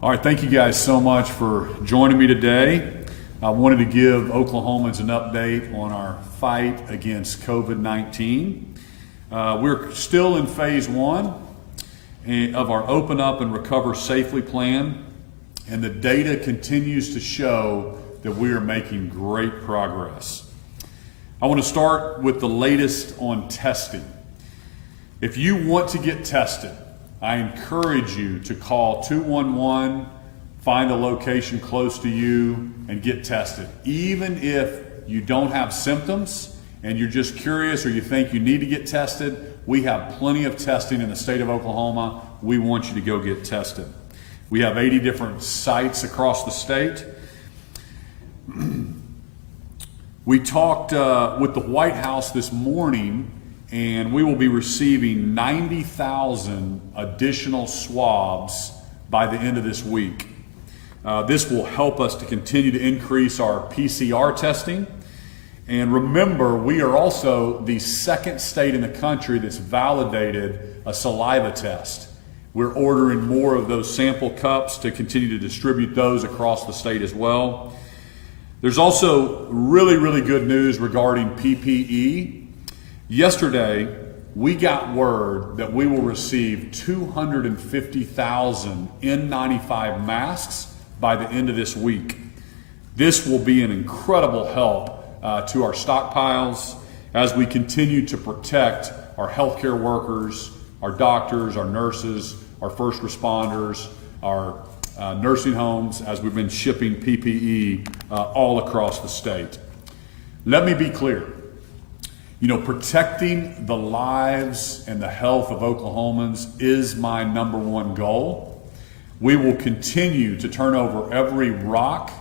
All right, thank you guys so much for joining me today. I wanted to give Oklahomans an update on our fight against COVID-19. We're still in phase one of our Open Up and Recover Safely plan, and the data continues to show that we are making great progress. I want to start with the latest on testing. If you want to get tested, I encourage you to call 211, find a location close to you, and get tested. Even if you don't have symptoms and you're just curious or you think you need to get tested, we have plenty of testing in the state of Oklahoma. We want you to go get tested. We have 80 different sites across the state. We talked with the White House this morning, and we will be receiving 90,000 additional swabs by the end of this week. This will help us to continue to increase our PCR testing. And remember, we are also the second state in the country that's validated a saliva test. We're ordering more of those sample cups to continue to distribute those across the state as well. There's also really good news regarding PPE. Yesterday, we got word that we will receive 250,000 N95 masks by the end of this week. This will be an incredible help to our stockpiles as we continue to protect our healthcare workers, our doctors, our nurses, our first responders, our nursing homes, as we've been shipping PPE all across the state. Let me be clear. Protecting the lives and the health of Oklahomans is my number one goal. We will continue to turn over every rock,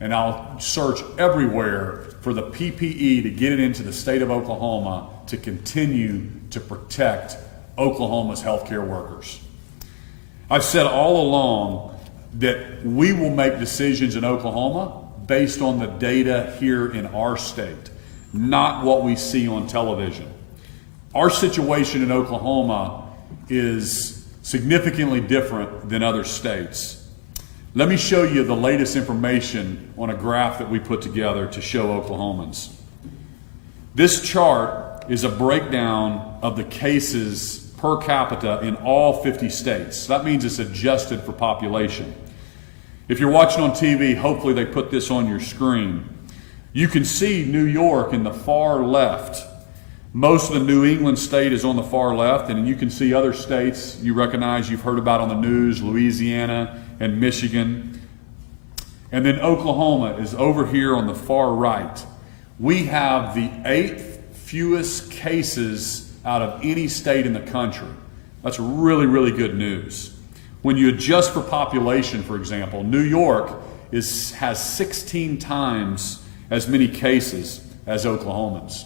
and I'll search everywhere for the PPE to get it into the state of Oklahoma to continue to protect Oklahoma's healthcare workers. I've said all along that we will make decisions in Oklahoma based on the data here in our state, not what we see on television. Our situation in Oklahoma is significantly different than other states. Let me show you the latest information on a graph that we put together to show Oklahomans. This chart is a breakdown of the cases per capita in all 50 states. That means it's adjusted for population. If you're watching on TV, hopefully they put this on your screen. You can see New York in the far left. Most of the New England state is on the far left, and you can see other states you recognize, you've heard about on the news, Louisiana and Michigan. And then Oklahoma is over here on the far right. We have the 8th fewest cases out of any state in the country. That's really good news. When you adjust for population, for example, New York has 16 times as many cases as Oklahomans.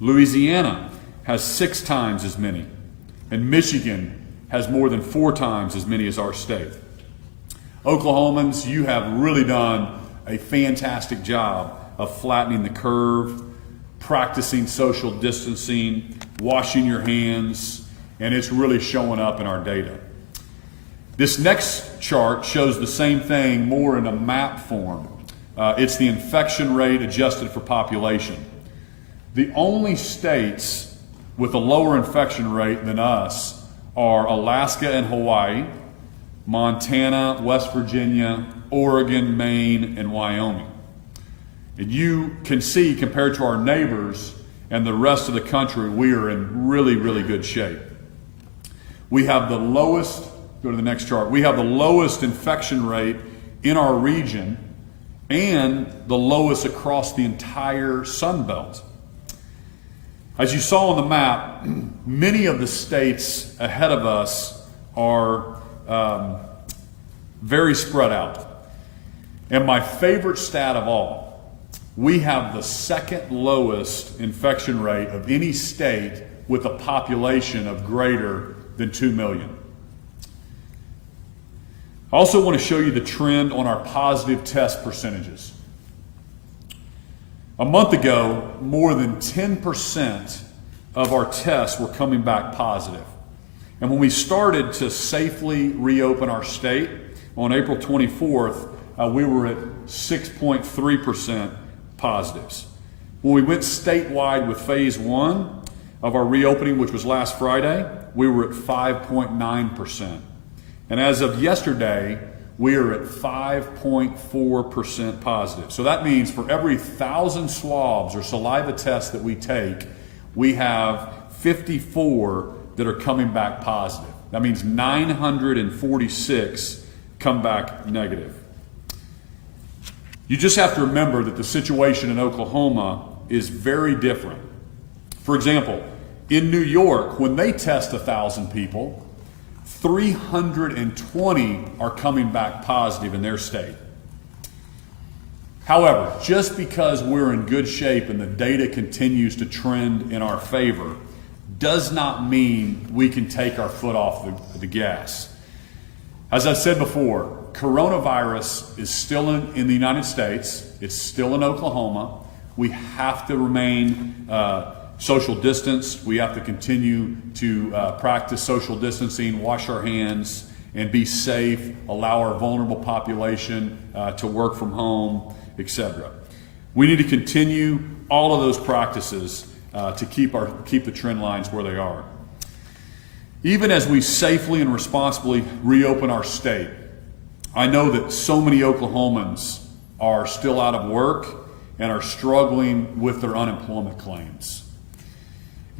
Louisiana has 6 times as many, and Michigan has more than 4 times as many as our state. Oklahomans, you have really done a fantastic job of flattening the curve, practicing social distancing, washing your hands, and it's really showing up in our data. This next chart shows the same thing more in a map form. It's the infection rate adjusted for population. The only states with a lower infection rate than us are Alaska and Hawaii, Montana, West Virginia, Oregon, Maine, and Wyoming. And you can see, compared to our neighbors and the rest of the country, we are in really good shape. We have the lowest, go to the next chart, we have the lowest infection rate in our region and the lowest across the entire Sun Belt. As you saw on the map, many of the states ahead of us are very spread out. And my favorite stat of all, we have the second lowest infection rate of any state with a population of greater than 2 million. I also want to show you the trend on our positive test percentages. A month ago, more than 10% of our tests were coming back positive. And when we started to safely reopen our state, on April 24th, we were at 6.3% positives. When we went statewide with phase 1 of our reopening, which was last Friday, we were at 5.9%. And as of yesterday, we are at 5.4% positive. So that means for every 1,000 swabs or saliva tests that we take, we have 54 that are coming back positive. That means 946 come back negative. You just have to remember that the situation in Oklahoma is very different. For example, in New York, when they test 1,000 people, 320 are coming back positive in their state. However, just because we're in good shape and the data continues to trend in our favor does not mean we can take our foot off the gas. As I said before, coronavirus is still in the United States. It's still in Oklahoma. We have to remain social distance. We have to continue to practice social distancing, wash our hands, and be safe, allow our vulnerable population to work from home, etc. We need to continue all of those practices to keep the trend lines where they are. Even as we safely and responsibly reopen our state, I know that so many Oklahomans are still out of work and are struggling with their unemployment claims.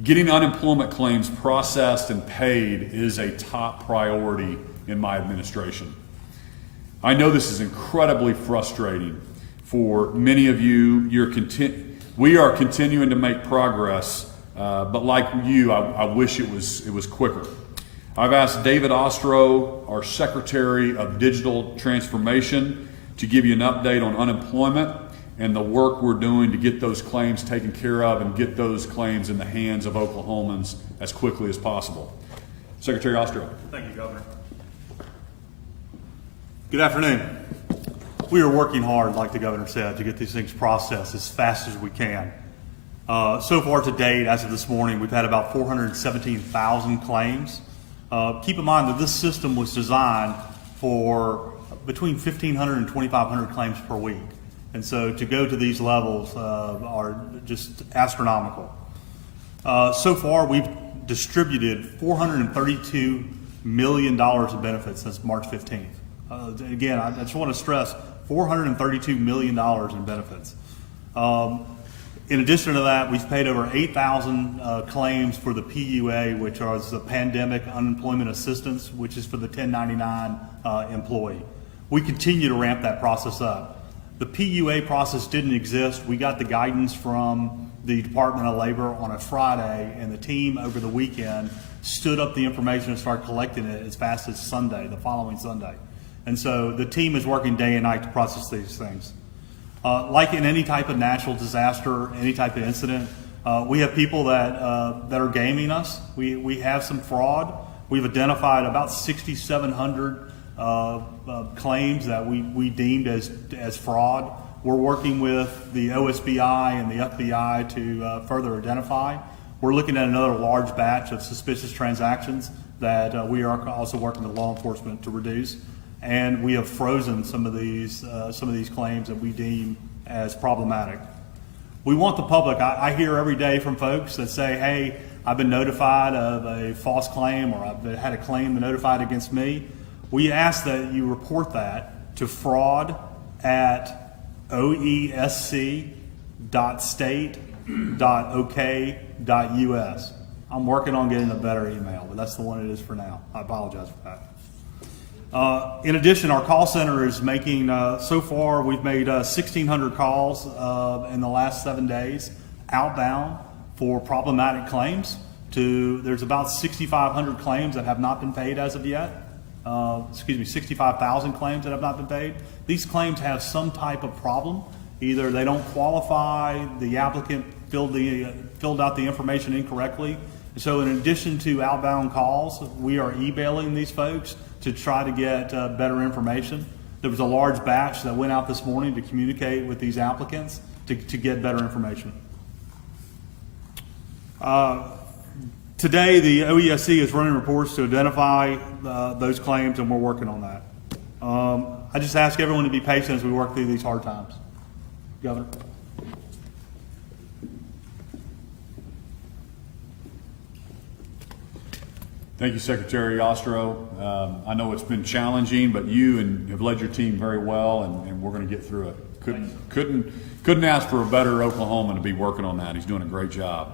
Getting unemployment claims processed and paid is a top priority in my administration. I know this is incredibly frustrating for many of you. We are continuing to make progress, but like you, I wish it was quicker. I've asked David Ostro, our Secretary of Digital Transformation, to give you an update on unemployment and the work we're doing to get those claims taken care of and get those claims in the hands of Oklahomans as quickly as possible. Secretary Ostro. Thank you, Governor. Good afternoon. We are working hard, like the Governor said, to get these things processed as fast as we can. So far to date, as of this morning, we've had about 417,000 claims. Keep in mind that this system was designed for between 1,500 and 2,500 claims per week. And so to go to these levels are just astronomical. So far, we've distributed $432 million of benefits since March 15th. Again, I just want to stress $432 million in benefits. In addition to that, we've paid over 8,000 claims for the PUA, which is the Pandemic Unemployment Assistance, which is for the 1099 employee. We continue to ramp that process up. The PUA process didn't exist. We got the guidance from the Department of Labor on a Friday, and the team over the weekend stood up the information and started collecting it as fast as Sunday, the following Sunday. And so the team is working day and night to process these things. Like in any type of natural disaster, any type of incident, we have people that are gaming us. We have some fraud. We've identified about 6,700 claims that we deemed as fraud. We're working with the OSBI and the FBI to further identify. We're looking at another large batch of suspicious transactions that we are also working with law enforcement to reduce. And we have frozen some of these claims that we deem as problematic. We want the public. I hear every day from folks that say, "Hey, I've been notified of a false claim, or I've had a claim notified against me." We ask that you report that to fraud@oesc.state.ok.us. I'm working on getting a better email, but that's the one it is for now. I apologize for that. In addition, our call center is making, so far we've made 1,600 calls in the last 7 days outbound for problematic claims. There's about 6,500 claims that have not been paid as of yet. 65,000 claims that have not been paid. These claims have some type of problem. Either they don't qualify, the applicant filled out the information incorrectly. So in addition to outbound calls, we are emailing these folks to try to get better information. There was a large batch that went out this morning to communicate with these applicants to get better information. Today, the OESC is running reports to identify those claims, and we're working on that. I just ask everyone to be patient as we work through these hard times. Governor. Thank you, Secretary Ostro. I know it's been challenging, but you have led your team very well, and we're going to get through it. Couldn't ask for a better Oklahoman to be working on that. He's doing a great job.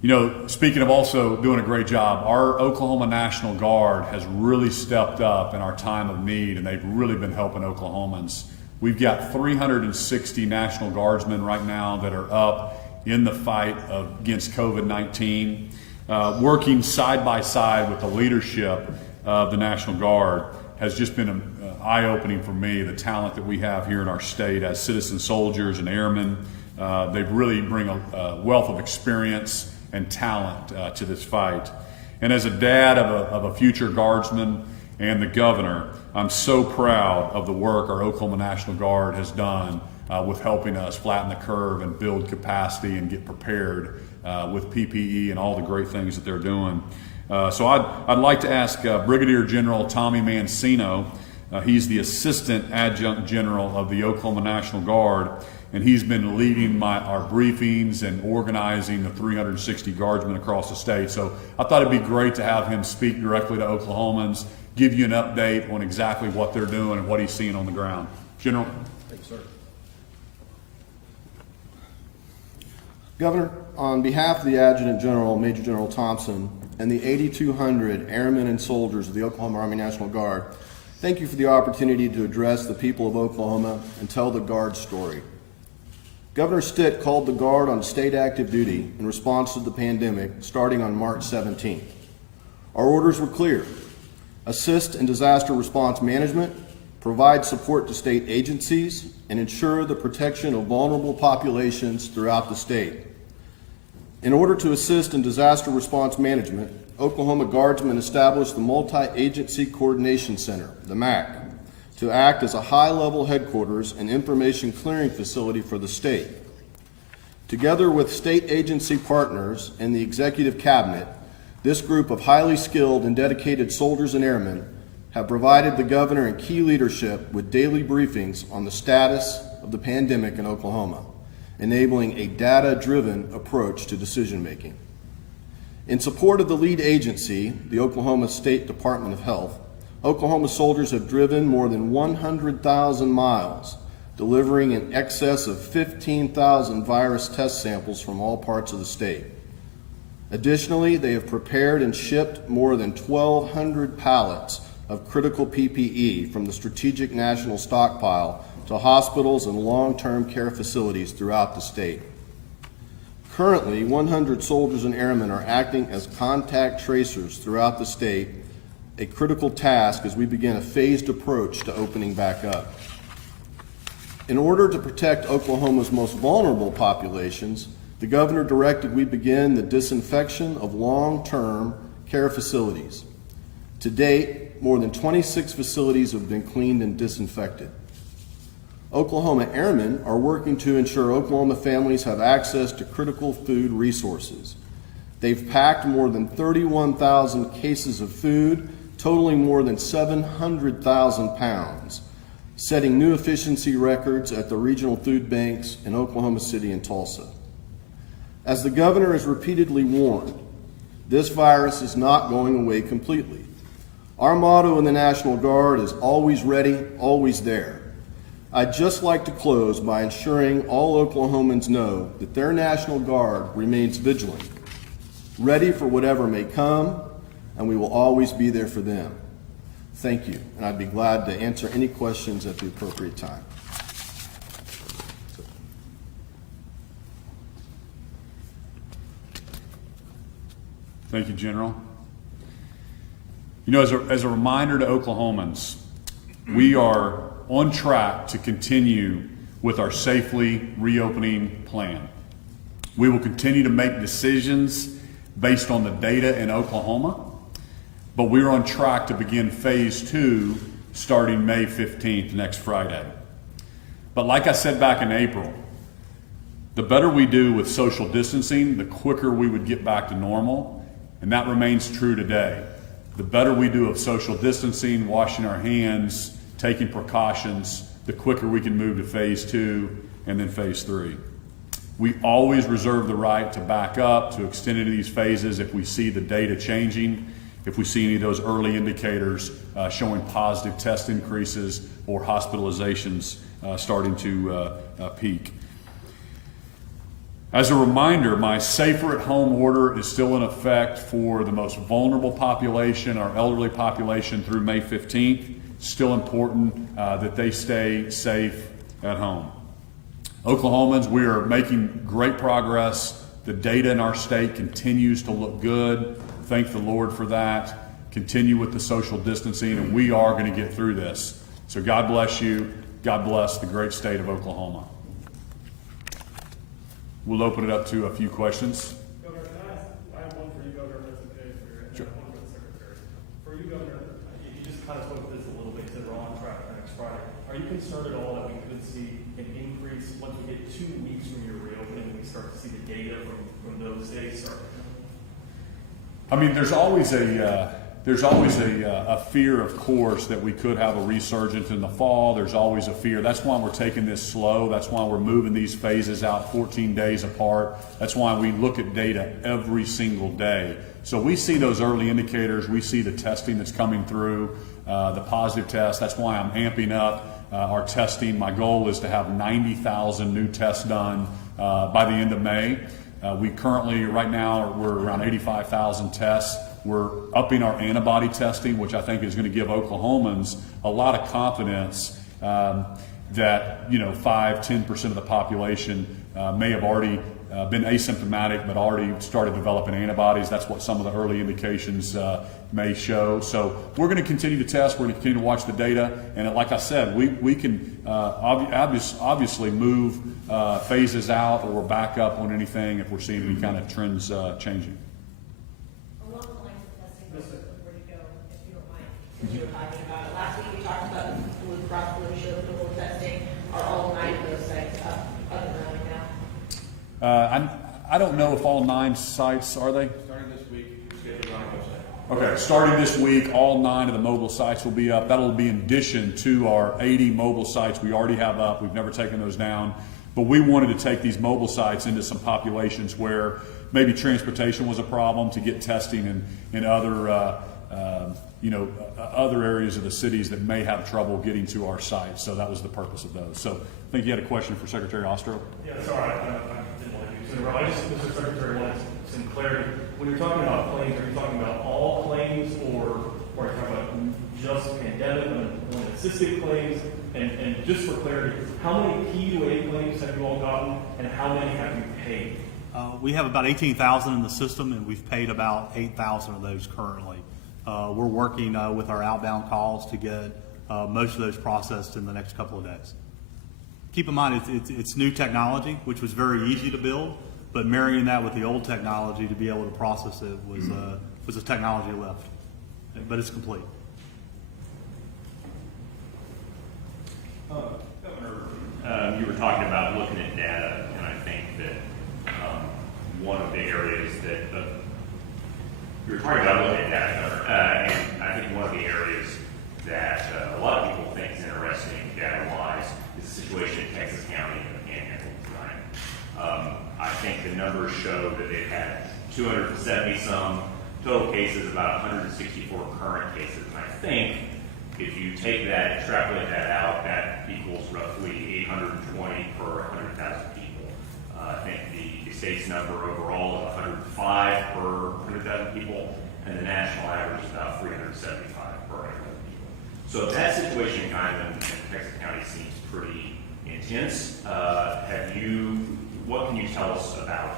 You know, speaking of also doing a great job, our Oklahoma National Guard has really stepped up in our time of need, and they've really been helping Oklahomans. We've got 360 National Guardsmen right now that are up in the fight against COVID-19. Working side by side with the leadership of the National Guard has just been eye-opening for me, the talent that we have here in our state as citizen soldiers and airmen. They really bring a wealth of experience and talent to this fight. And as a dad of a future guardsman and the governor, I'm so proud of the work our Oklahoma National Guard has done with helping us flatten the curve and build capacity and get prepared with PPE and all the great things that they're doing. So I'd like to ask Brigadier General Tommy Mancino. He's the Assistant Adjutant General of the Oklahoma National Guard, and he's been leading our briefings and organizing the 360 guardsmen across the state. So I thought it'd be great to have him speak directly to Oklahomans, give you an update on exactly what they're doing and what he's seeing on the ground. General. Thanks, sir. Governor, on behalf of the Adjutant General, Major General Thompson, and the 8,200 airmen and soldiers of the Oklahoma Army National Guard, thank you for the opportunity to address the people of Oklahoma and tell the Guard's story. Governor Stitt called the Guard on state active duty in response to the pandemic starting on March 17th. Our orders were clear: assist in disaster response management, provide support to state agencies, and ensure the protection of vulnerable populations throughout the state. In order to assist in disaster response management, Oklahoma Guardsmen established the Multi-Agency Coordination Center, the MAC, to act as a high-level headquarters and information clearing facility for the state. Together with state agency partners and the executive cabinet, this group of highly skilled and dedicated soldiers and airmen have provided the governor and key leadership with daily briefings on the status of the pandemic in Oklahoma, enabling a data-driven approach to decision-making. In support of the lead agency, the Oklahoma State Department of Health, Oklahoma soldiers have driven more than 100,000 miles, delivering in excess of 15,000 virus test samples from all parts of the state. Additionally, they have prepared and shipped more than 1,200 pallets of critical PPE from the Strategic National Stockpile to hospitals and long-term care facilities throughout the state. Currently, 100 soldiers and airmen are acting as contact tracers throughout the state, a critical task as we begin a phased approach to opening back up. In order to protect Oklahoma's most vulnerable populations, the governor directed we begin the disinfection of long-term care facilities. To date, more than 26 facilities have been cleaned and disinfected. Oklahoma airmen are working to ensure Oklahoma families have access to critical food resources. They've packed more than 31,000 cases of food, totaling more than 700,000 pounds, setting new efficiency records at the regional food banks in Oklahoma City and Tulsa. As the governor has repeatedly warned, this virus is not going away completely. Our motto in the National Guard is always ready, always there. I'd just like to close by ensuring all Oklahomans know that their National Guard remains vigilant, ready for whatever may come, and we will always be there for them. Thank you, and I'd be glad to answer any questions at the appropriate time. Thank you, General. You know, as a reminder to Oklahomans, we are on track to continue with our safely reopening plan. We will continue to make decisions based on the data in Oklahoma, but we're on track to begin phase 2 starting May 15th, next Friday. But like I said back in April, the better we do with social distancing, the quicker we would get back to normal, and that remains true today. The better we do of social distancing, washing our hands, taking precautions, the quicker we can move to phase 2 and then phase 3. We always reserve the right to back up, to extend into these phases if we see the data changing, if we see any of those early indicators showing positive test increases or hospitalizations starting to peak. As a reminder, my safer at home order is still in effect for the most vulnerable population, our elderly population, through May 15th. Still important that they stay safe at home. Oklahomans, we are making great progress. The data in our state continues to look good. Thank the Lord for that. Continue with the social distancing, and we are going to get through this. So God bless you. God bless the great state of Oklahoma. We'll open it up to a few questions. Governor, can I ask, I have one for you, Governor, if that's okay for you, and Sure. one for the Secretary. For you, Governor, you just kind of spoke to this a little bit, said we're on track for next Friday. Are you concerned at all that we could see an increase once we get 2 weeks from your reopening, and we start to see the data from those days start to come? I mean, there's always a fear, of course, that we could have a resurgence in the fall. There's always a fear. That's why we're taking this slow. That's why we're moving these phases out 14 days apart. That's why we look at data every single day. So we see those early indicators. We see the testing that's coming through, the positive tests. That's why I'm amping up our testing. My goal is to have 90,000 new tests done by the end of May. We currently, right now, we're around 85,000 tests. We're upping our antibody testing, which I think is going to give Oklahomans a lot of confidence that 5-10% of the population may have already been asymptomatic, but already started developing antibodies. That's what some of the early indications may show. So we're going to continue to test. We're going to continue to watch the data, and like I said, we can obviously move phases out or back up on anything if we're seeing any kind of trends changing. Along the lines of testing, where to go, if you don't mind, since you were talking about it. Last week we talked about Blue Cross Blue Shield of testing. Are all 9 of those sites up and running now? I don't know if all 9 sites, are they? Starting this week, scheduled on our website. Okay, starting this week, all 9 of the mobile sites will be up. That'll be in addition to our 80 mobile sites we already have up. We've never taken those down. But we wanted to take these mobile sites into some populations where maybe transportation was a problem to get testing in other, other areas of the cities that may have trouble getting to our sites. So that was the purpose of those. So I think you had a question for Secretary Ostro. Yeah, sorry, I didn't want to do sooner. I just, Mr. Secretary, wanted some clarity. When you're talking about claims, are you talking about all claims, or are you talking about just pandemic, unemployment-assisted claims? And just for clarity, how many P2A claims have you all gotten, and how many have you paid? We have about 18,000 in the system, and we've paid about 8,000 of those currently. We're working with our outbound calls to get most of those processed in the next couple of days. Keep in mind, it's new technology, which was very easy to build, but marrying that with the old technology to be able to process it was a technology lift. But it's complete. Governor, you were talking about looking at data, and I think that one of the areas that you were talking about looking at data, and I think one of the areas that a lot of people think is interesting data-wise is the situation in Texas County and the Panhandle, right? I think the numbers show that they've had 270-some total cases, about 164 current cases, and I think if you take that, extrapolate that out, that equals roughly 820 per 100,000 people. I think the state's number overall is 105 per 100,000 people, and the national average is about 375 per 100,000 people. So that situation kind of in Texas County seems pretty intense. What can you tell us about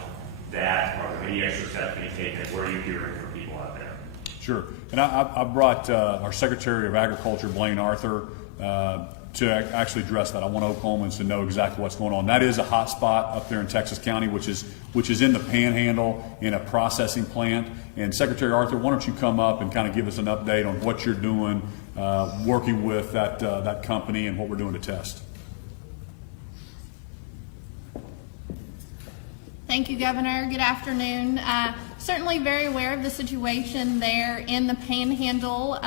that? Are there any extra steps being taken? What are you hearing from people out there? Sure. And I brought our Secretary of Agriculture, Blaine Arthur, to actually address that. I want Oklahomans to know exactly what's going on. That is a hot spot up there in Texas County, which is in the Panhandle in a processing plant. And Secretary Arthur, why don't you come up and kind of give us an update on what you're doing, working with that company and what we're doing to test. Thank you, Governor. Good afternoon. certainly very aware of the situation there in the Panhandle.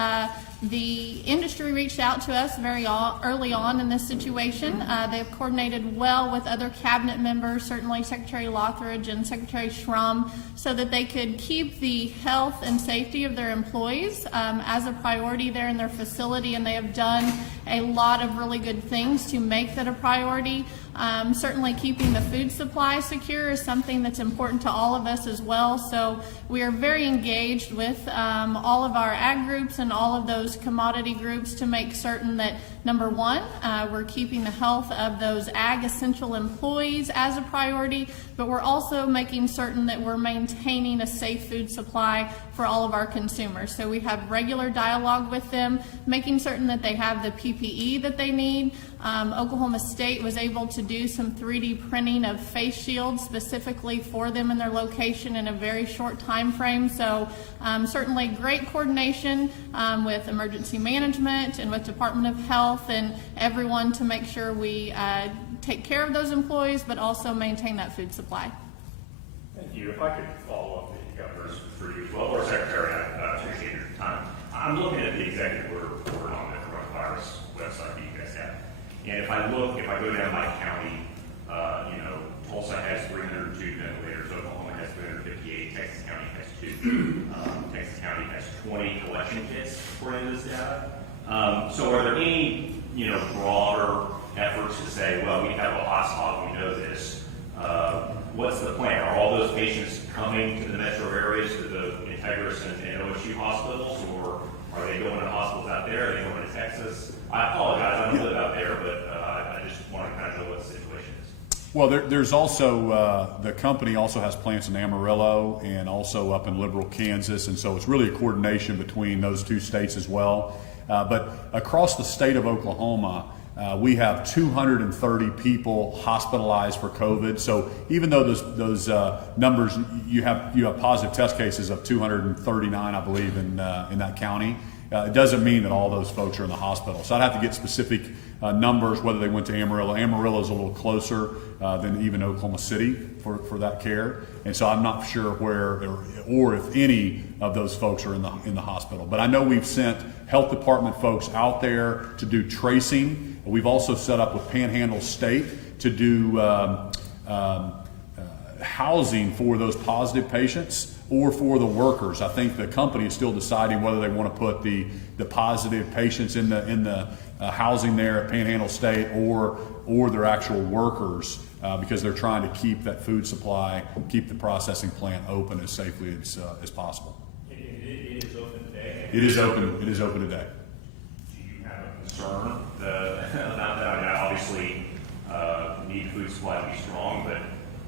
The industry reached out to us very early on in this situation. They have coordinated well with other cabinet members, certainly Secretary Lothridge and Secretary Schrum, so that they could keep the health and safety of their employees as a priority there in their facility, and they have done a lot of really good things to make that a priority. Certainly keeping the food supply secure is something that's important to all of us as well. So we are very engaged with all of our ag groups and all of those commodity groups to make certain that, number one, we're keeping the health of those ag essential employees as a priority, but we're also making certain that we're maintaining a safe food supply for all of our consumers. So we have regular dialogue with them, making certain that they have the PPE that they need. Oklahoma State was able to do some 3D printing of face shields specifically for them in their location in a very short time frame. So certainly great coordination with emergency management and with Department of Health and everyone to make sure we take care of those employees, but also maintain that food supply. Thank you. If I could follow up with the governor's for you as well, or Secretary, I appreciate your time. I'm looking at the executive order report on the coronavirus website that you guys have. And if I go down by county, Tulsa has 302 ventilators, Oklahoma has 358, Texas County has 2. Texas County has 20 collection kits according to this data. So are there any, broader efforts to say, well, we have a hotspot, we know this. What's the plan? Are all those patients coming to the metro areas, to the Integris and OSU hospitals, or are they going to hospitals out there? Are they going to Texas? I apologize, I don't live out there, but I just want to kind of know what the situation is. Well, there's also, the company also has plants in Amarillo and also up in Liberal, Kansas, and so it's really a coordination between those two states as well. But across the state of Oklahoma, we have 230 people hospitalized for COVID. So even though those numbers, you have positive test cases of 239, I believe, in that county, it doesn't mean that all those folks are in the hospital. So I'd have to get specific numbers, whether they went to Amarillo. Amarillo is a little closer than even Oklahoma City for that care. And so I'm not sure where or if any of those folks are in the hospital. But I know we've sent health department folks out there to do tracing. We've also set up with Panhandle State to do housing for those positive patients or for the workers. I think the company is still deciding whether they want to put the positive patients in the housing there at Panhandle State or their actual workers because they're trying to keep that food supply, keep the processing plant open as safely as possible. It is open today. It is open today. Do you have a concern about that? I mean, obviously, need food supply to be strong, but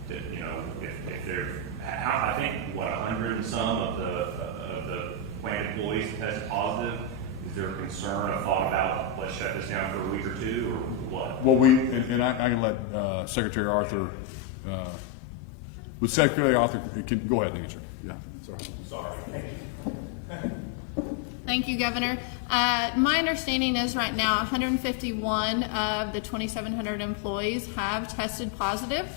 if they're, I think 100 and some of the plant employees tested positive. Is there a concern, a thought about let's shut this down for a week or two, or what? Well, I can let Secretary Arthur. With Secretary Arthur, go ahead and answer. Yeah, sorry. Thank you, Governor. My understanding is right now 151 of the 2,700 employees have tested positive.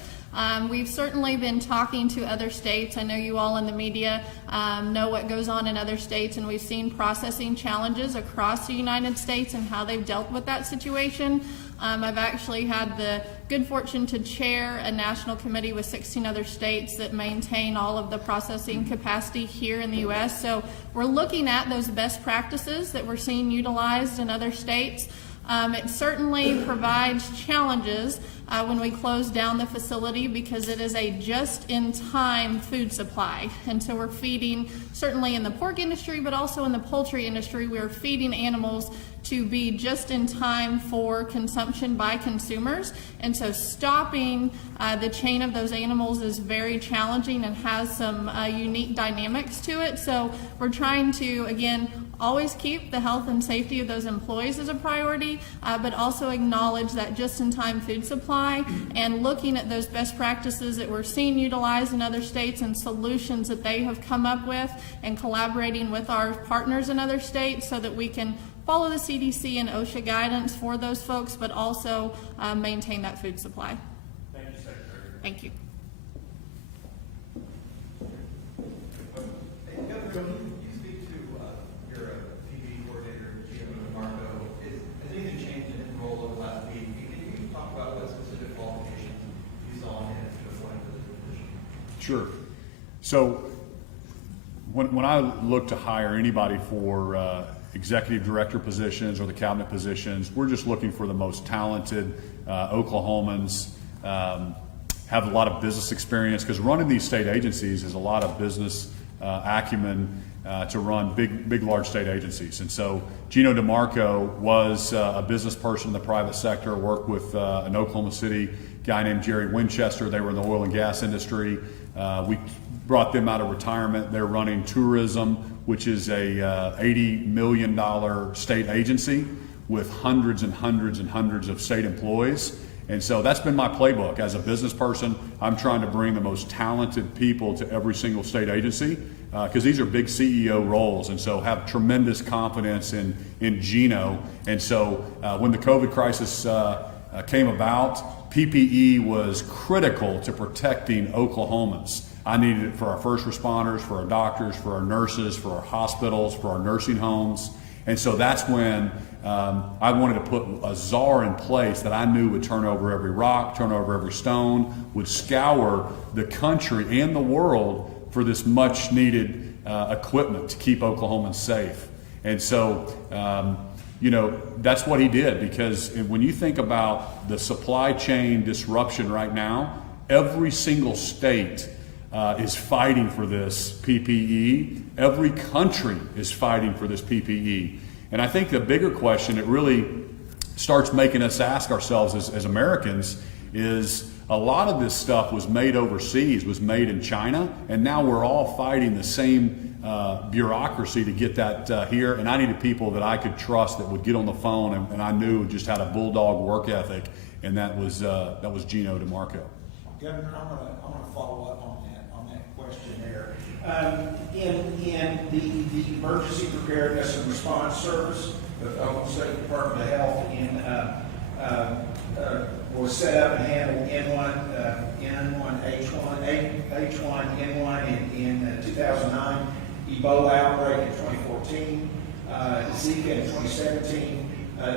We've certainly been talking to other states. I know you all in the media know what goes on in other states, and we've seen processing challenges across the United States and how they've dealt with that situation. I've actually had the good fortune to chair a national committee with 16 other states that maintain all of the processing capacity here in the U.S. So we're looking at those best practices that we're seeing utilized in other states. It certainly provides challenges when we close down the facility because it is a just-in-time food supply. And so we're feeding, certainly in the pork industry, but also in the poultry industry, we're feeding animals to be just in time for consumption by consumers. And so stopping the chain of those animals is very challenging and has some unique dynamics to it. So we're trying to, again, always keep the health and safety of those employees as a priority, but also acknowledge that just-in-time food supply and looking at those best practices that we're seeing utilized in other states and solutions that they have come up with and collaborating with our partners in other states so that we can follow the CDC and OSHA guidance for those folks, but also maintain that food supply. Thank you, Secretary. Thank you. Sure. So when I look to hire anybody for executive director positions or the cabinet positions, we're just looking for the most talented Oklahomans, have a lot of business experience, because running these state agencies is a lot of business acumen to run big, large state agencies. And so Gino DeMarco was a business person in the private sector, worked with an Oklahoma City guy named Jerry Winchester. They were in the oil and gas industry. We brought them out of retirement. They're running tourism, which is a $80 million state agency with hundreds and hundreds and hundreds of state employees. And so that's been my playbook. As a business person, I'm trying to bring the most talented people to every single state agency, because these are big CEO roles, and so have tremendous confidence in Gino. And so when the COVID crisis came about, PPE was critical to protecting Oklahomans. I needed it for our first responders, for our doctors, for our nurses, for our hospitals, for our nursing homes. And so that's when I wanted to put a czar in place that I knew would turn over every rock, turn over every stone, would scour the country and the world for this much needed equipment to keep Oklahomans safe. And so, that's what he did, because when you think about the supply chain disruption right now, every single state is fighting for this PPE. Every country is fighting for this PPE. And I think the bigger question it really starts making us ask ourselves as Americans is, a lot of this stuff was made overseas, was made in China, and now we're all fighting the same bureaucracy to get that here. And I needed people that I could trust that would get on the phone, and I knew just had a bulldog work ethic, and that was Gino DeMarco. Governor, I'm gonna follow up on that question there. In the Emergency Preparedness and Response Service, the Oklahoma State Department of Health was set up and handled H1N1 in 2009, Ebola outbreak in 2014, Zika in 2017.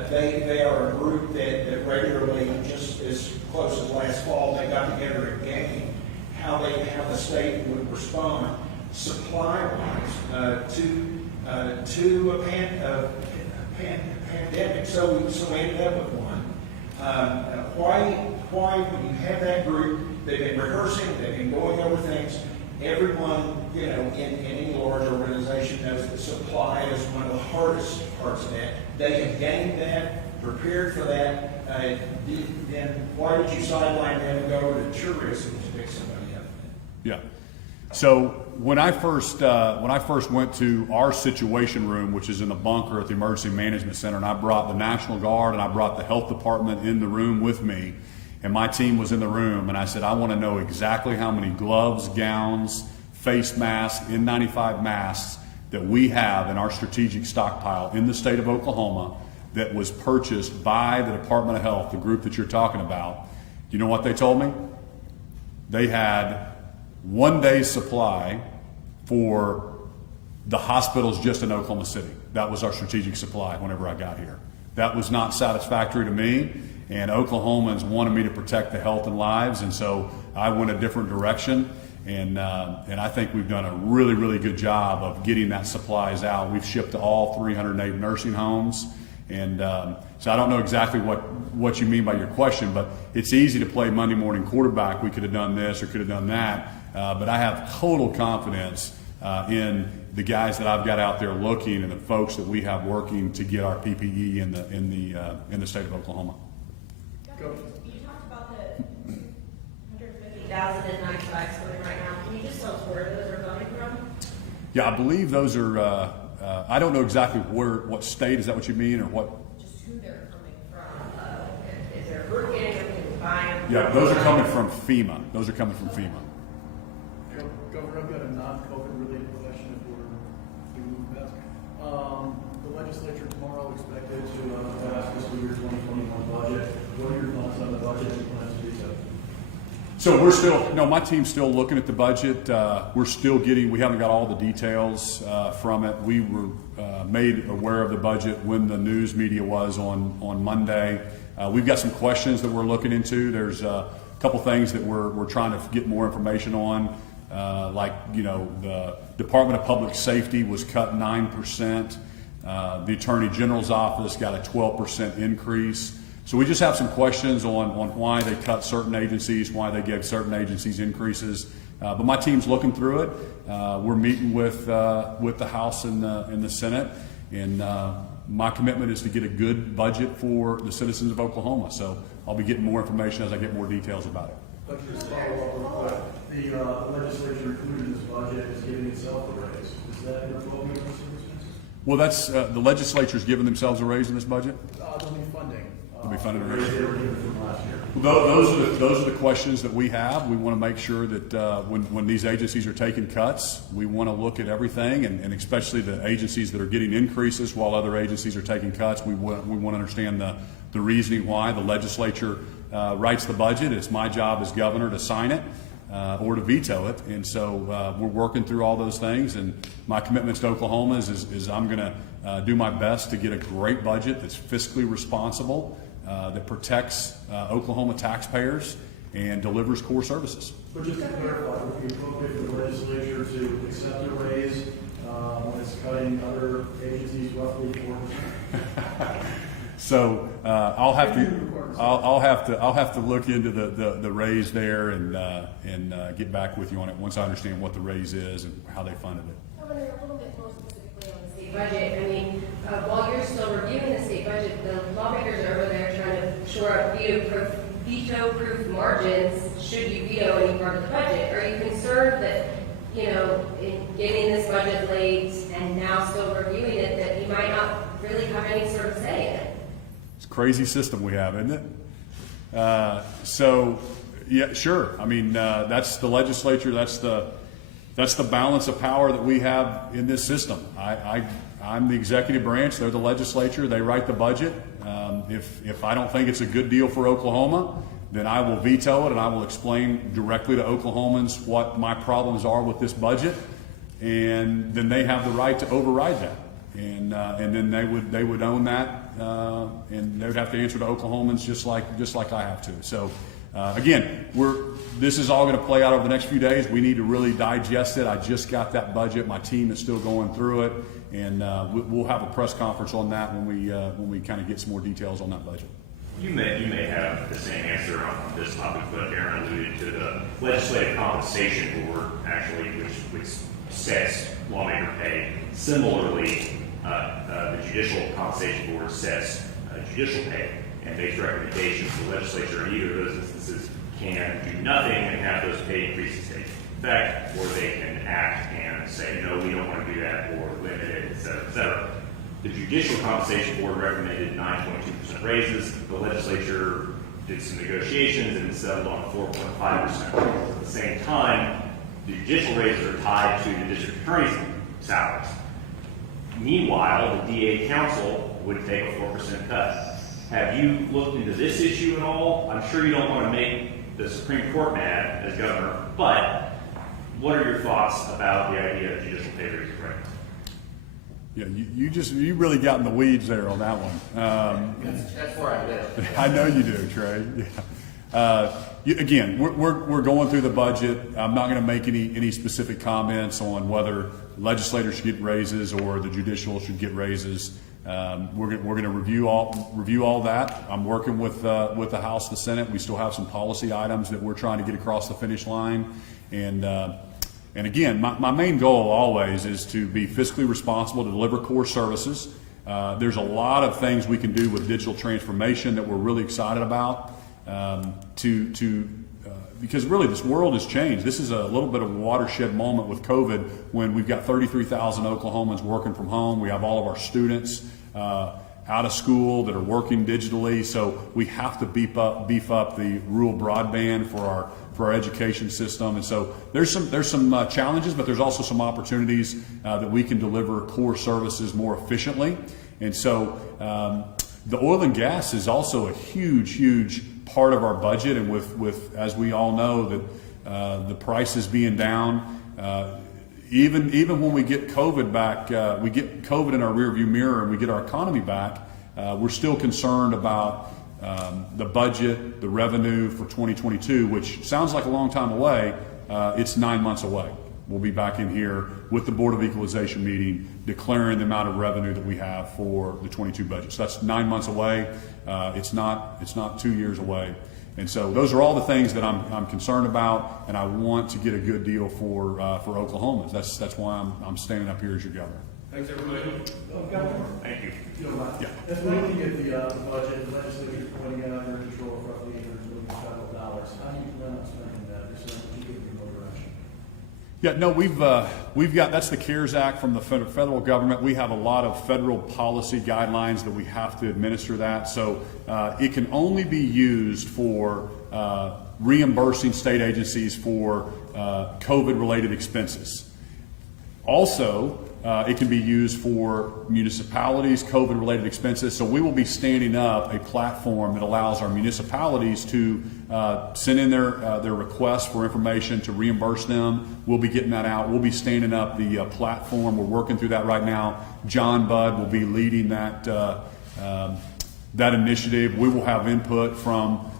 They are a group that regularly, just as close as last fall, they got together and gained how the state would respond supply-wise to a pandemic. So we ended up with one. Why when you have that group, they've been rehearsing, they've been going over things. Everyone, in any large organization knows that supply is one of the hardest parts of that. They have gained that, prepared for that. Then why did you sideline them and go over to tourism to pick somebody up? Yeah. So when I first went to our situation room, which is in the bunker at the Emergency Management Center, and I brought the National Guard and I brought the health department in the room with me, and my team was in the room, and I said, I want to know exactly how many gloves, gowns, face masks, N95 masks that we have in our strategic stockpile in the state of Oklahoma that was purchased by the Department of Health, the group that you're talking about. You know what they told me? They had 1 day's supply for the hospitals just in Oklahoma City. That was our strategic supply whenever I got here. That was not satisfactory to me, and Oklahomans wanted me to protect the health and lives, and so I went a different direction, and I think we've done a really, really good job of getting that supplies out. We've shipped to all 308 nursing homes, and so I don't know exactly what you mean by your question, but it's easy to play Monday morning quarterback. We could have done this or could have done that, but I have total confidence in the guys that I've got out there looking and the folks that we have working to get our PPE in the state of Oklahoma. You talked about the 150,000 in 95s coming right now. Can you just tell us where those are coming from? Yeah, I believe those are. I don't know exactly what state. Is that what you mean, or what? Just who they're coming from. Is there a group getting them? Can we buy them? Yeah, those are coming from FEMA. Those are coming from FEMA. Governor, I've got a non-COVID related question if we move past. The legislature tomorrow expected to pass fiscal year 2021 budget. What are your thoughts on the budget and plans to do so? So my team's still looking at the budget. We haven't got all the details from it. We were made aware of the budget when the news media was on Monday. We've got some questions that we're looking into. There's a couple things that we're trying to get more information on. the Department of Public Safety was cut 9%. The Attorney General's office got a 12% increase. So we just have some questions on why they cut certain agencies, why they gave certain agencies increases. But my team's looking through it. We're meeting with the House and the Senate, and my commitment is to get a good budget for the citizens of Oklahoma. So I'll be getting more information as I get more details about it. But just follow up real quick. The legislature included in this budget is giving itself a raise. Is that inappropriate in those circumstances? Well, that's the legislature's giving themselves a raise in this budget. There'll be funding. They'll be funding a raise. They were given from last year. Those are the questions that we have. We want to make sure that when these agencies are taking cuts, we want to look at everything, and especially the agencies that are getting increases while other agencies are taking cuts. We want to understand the reasoning why. The legislature writes the budget. It's my job as governor to sign it or to veto it, and so we're working through all those things. And my commitments to Oklahoma is I'm going to do my best to get a great budget that's fiscally responsible, that protects Oklahoma taxpayers and delivers core services. But just to clarify, would it be appropriate for the legislature to accept a raise when it's cutting other agencies roughly 4%? So I'll have to look into the raise there and get back with you on it once I understand what the raise is and how they funded it. Governor, a little bit more specifically on the state budget. I mean, while you're still reviewing the state budget, the lawmakers are over there trying to shore up veto-proof margins should you veto any part of the budget. Are you concerned that, in getting this budget late and now still reviewing it, that you might not really have any sort of say in it? It's a crazy system we have, isn't it? So, yeah, sure. I mean, that's the legislature. That's the balance of power that we have in this system. I'm the executive branch. They're the legislature. They write the budget. If I don't think it's a good deal for Oklahoma, then I will veto it, and I will explain directly to Oklahomans what my problems are with this budget, and then they have the right to override that, and then they would own that, and they would have to answer to Oklahomans just like I have to. So. Again, this is all going to play out over the next few days. We need to really digest it. I just got that budget. My team is still going through it, and we'll have a press conference on that when we kind of get some more details on that budget. You may have the same answer on this topic, but Aaron alluded to the Legislative Compensation Board, actually, which sets lawmaker pay. Similarly, the Judicial Compensation Board sets judicial pay and makes recommendations. The legislature in either of those instances can do nothing and have those pay increases take effect, or they can act and say, no, we don't want to do that, or limit it, et cetera, et cetera. The Judicial Compensation Board recommended 9.2% raises. The legislature did some negotiations and settled on 4.5%. At the same time, the judicial raises are tied to the district attorney's salaries. Meanwhile, the DA council would take a 4% cut. Have you looked into this issue at all? I'm sure you don't want to make the Supreme Court mad as governor, but what are your thoughts about the idea of judicial pay raises right now? Yeah, you really got in the weeds there on that one. That's where I live. I know you do, Trey. Yeah. Again, we're going through the budget. I'm not going to make any specific comments on whether legislators should get raises or the judicial should get raises. We're going to review all that. I'm working with the House, the Senate. We still have some policy items that we're trying to get across the finish line, and again, my main goal always is to be fiscally responsible, to deliver core services. There's a lot of things we can do with digital transformation that we're really excited about. Because really this world has changed. This is a little bit of a watershed moment with COVID when we've got 33,000 Oklahomans working from home. We have all of our students out of school that are working digitally. So we have to beef up the rural broadband for our education system. And so there's some challenges, but there's also some opportunities that we can deliver core services more efficiently. And so the oil and gas is also a huge part of our budget, and with as we all know that the prices being down, even when we get COVID back, we get COVID in our rearview mirror and we get our economy back, we're still concerned about the budget, the revenue for 2022, which sounds like a long time away, it's 9 months away. We'll be back in here with the Board of Equalization meeting, declaring the amount of revenue that we have for the 22 budget. So that's 9 months away. It's not 2 years away. And so those are all the things that I'm concerned about, and I want to get a good deal for Oklahomans. That's why I'm standing up here as your governor. Thanks, everybody. Governor, Thank you. if you don't mind. Yeah. If we look at the budget, the legislature is pointing out under control of roughly $800 million federal dollars. How do you plan on spending that? You're saying that you give me no direction. Yeah, no, we've got, that's the CARES Act from the federal government. We have a lot of federal policy guidelines that we have to administer that. So it can only be used for reimbursing state agencies for COVID-related expenses. Also, it can be used for municipalities' COVID-related expenses. So we will be standing up a platform that allows our municipalities to send in their requests for information to reimburse them. We'll be getting that out. We'll be standing up the platform. We're working through that right now. John Budd will be leading that initiative. We will have input from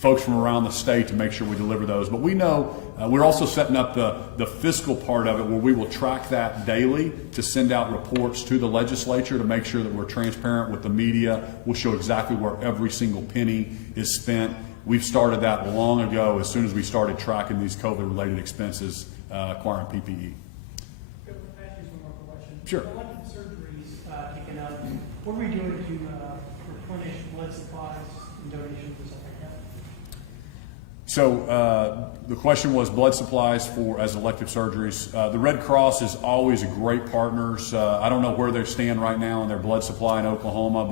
folks from around the state to make sure we deliver those. But we know we're also setting up the fiscal part of it, where we will track that daily to send out reports to the legislature to make sure that we're transparent with the media. We'll show exactly where every single penny is spent. We've started that long ago, as soon as we started tracking these COVID-related expenses, acquiring PPE. Can I ask you one more question? Sure. Elective surgeries kicking up. What are we doing to replenish blood supplies and donations and stuff like that? So the question was blood supplies as elective surgeries. The Red Cross is always a great partner. I don't know where they stand right now in their blood supply in Oklahoma,